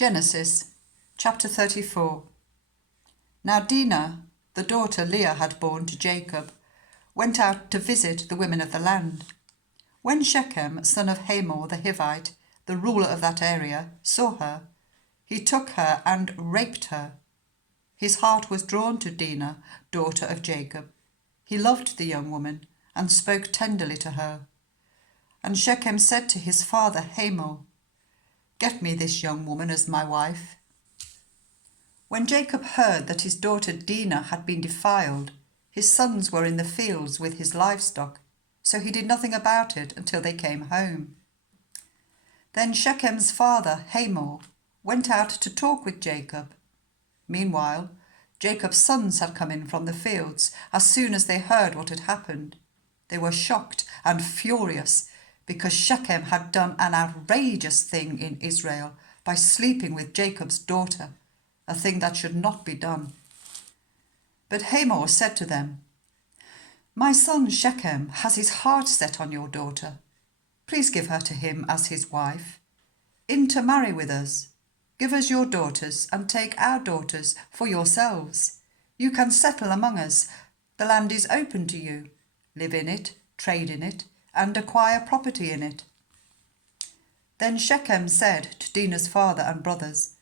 Genesis chapter 34. Now Dinah, the daughter Leah had borne to Jacob, went out to visit the women of the land. When Shechem, son of Hamor the Hivite, the ruler of that area, saw her, he took her and raped her. His heart was drawn to Dinah, daughter of Jacob. He loved the young woman and spoke tenderly to her. And Shechem said to his father Hamor, "Get me this young woman as my wife." When Jacob heard that his daughter Dinah had been defiled, his sons were in the fields with his livestock, so he did nothing about it until they came home. Then Shechem's father Hamor went out to talk with Jacob. Meanwhile, Jacob's sons had come in from the fields as soon as they heard what had happened. They were shocked and furious because Shechem had done an outrageous thing in Israel by sleeping with Jacob's daughter, a thing that should not be done. But Hamor said to them, "My son Shechem has his heart set on your daughter. Please give her to him as his wife. Intermarry with us. Give us your daughters and take our daughters for yourselves. You can settle among us. The land is open to you. Live in it, trade in it, and acquire property in it." Then Shechem said to Dinah's father and brothers,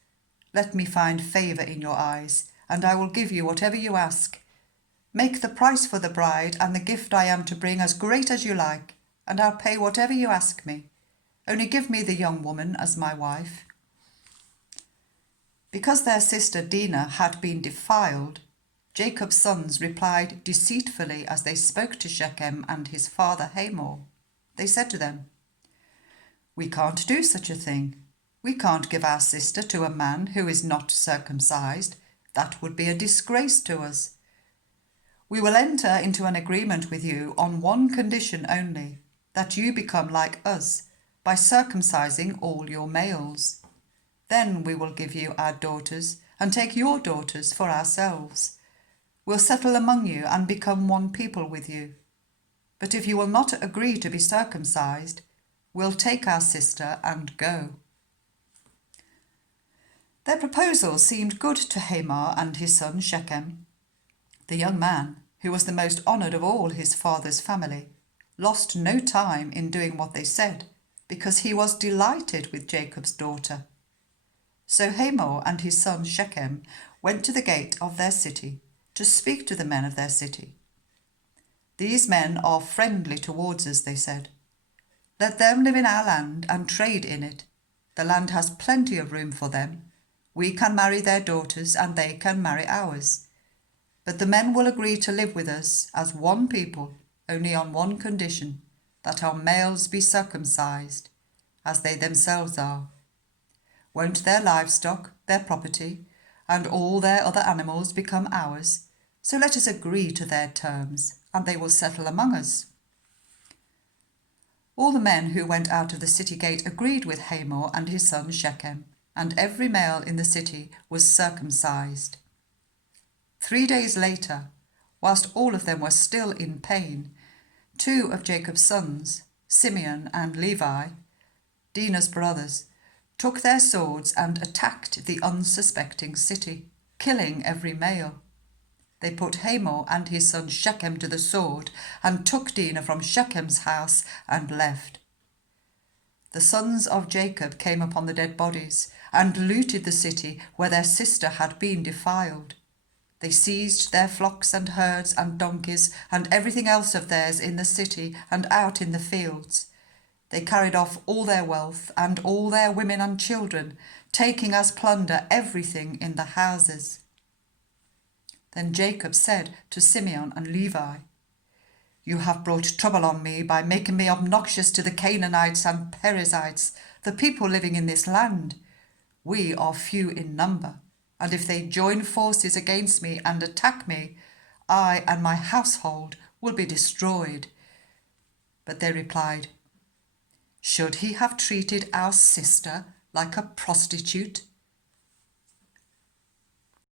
"Let me find favour in your eyes, and I will give you whatever you ask. Make the price for the bride and the gift I am to bring as great as you like, and I'll pay whatever you ask me. Only give me the young woman as my wife." Because their sister Dinah had been defiled, Jacob's sons replied deceitfully as they spoke to Shechem and his father Hamor. They said to them, "We can't do such a thing. We can't give our sister to a man who is not circumcised. That would be a disgrace to us. We will enter into an agreement with you on one condition only, that you become like us by circumcising all your males. Then we will give you our daughters and take your daughters for ourselves. We'll settle among you and become one people with you. But if you will not agree to be circumcised, we'll take our sister and go." Their proposal seemed good to Hamor and his son Shechem. The young man, who was the most honoured of all his father's family, lost no time in doing what they said, because he was delighted with Jacob's daughter. So Hamor and his son Shechem went to the gate of their city to speak to the men of their city. "These men are friendly towards us," they said. "Let them live in our land and trade in it. The land has plenty of room for them. We can marry their daughters and they can marry ours. But the men will agree to live with us as one people, only on one condition, that our males be circumcised, as they themselves are. Won't their livestock, their property, and all their other animals become ours? So let us agree to their terms, and they will settle among us." All the men who went out of the city gate agreed with Hamor and his son Shechem, and every male in the city was circumcised. 3 days later, whilst all of them were still in pain, 2 of Jacob's sons, Simeon and Levi, Dinah's brothers, took their swords and attacked the unsuspecting city, killing every male. They put Hamor and his son Shechem to the sword and took Dinah from Shechem's house and left. The sons of Jacob came upon the dead bodies and looted the city where their sister had been defiled. They seized their flocks and herds and donkeys and everything else of theirs in the city and out in the fields. They carried off all their wealth and all their women and children, taking as plunder everything in the houses. Then Jacob said to Simeon and Levi, "You have brought trouble on me by making me obnoxious to the Canaanites and Perizzites, the people living in this land. We are few in number, and if they join forces against me and attack me, I and my household will be destroyed." But they replied, "Should he have treated our sister like a prostitute